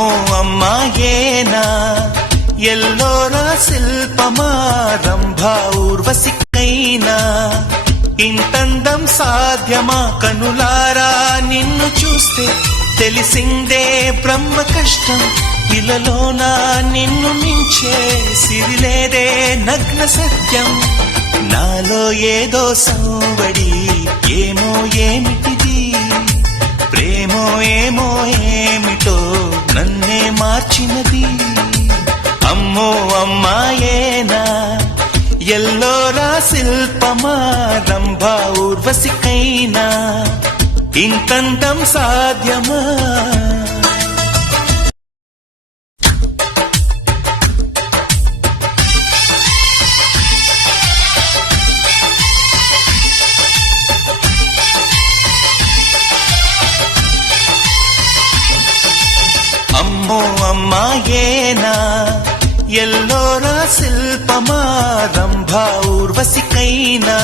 అమ్మో అమ్మాయేనా ఎల్లోరా శిల్పమా రంభా ఊర్వశికైనా ఇంతందం సాధ్యమా కనులారా నిన్ను చూస్తే తెలిసిందే బ్రహ్మ కష్టం ఇలలోనా నిన్ను మించే సిరిలేదే నగ్న సత్యం నాలో ఏదో సంవడి ఏమో ఏమిటిది ప్రేమో ఏమో ఏమిటో నన్నే మార్చినది అమ్మో అమ్మాయేనా ఎల్లోరా శిల్పమా రంభా ఊర్వశికైనా ఇంతంతం సాధ్యమా అమ్మో అమ్మాయేనా ఎల్లోరా శిల్పమా రంభా ఊర్వశికైనా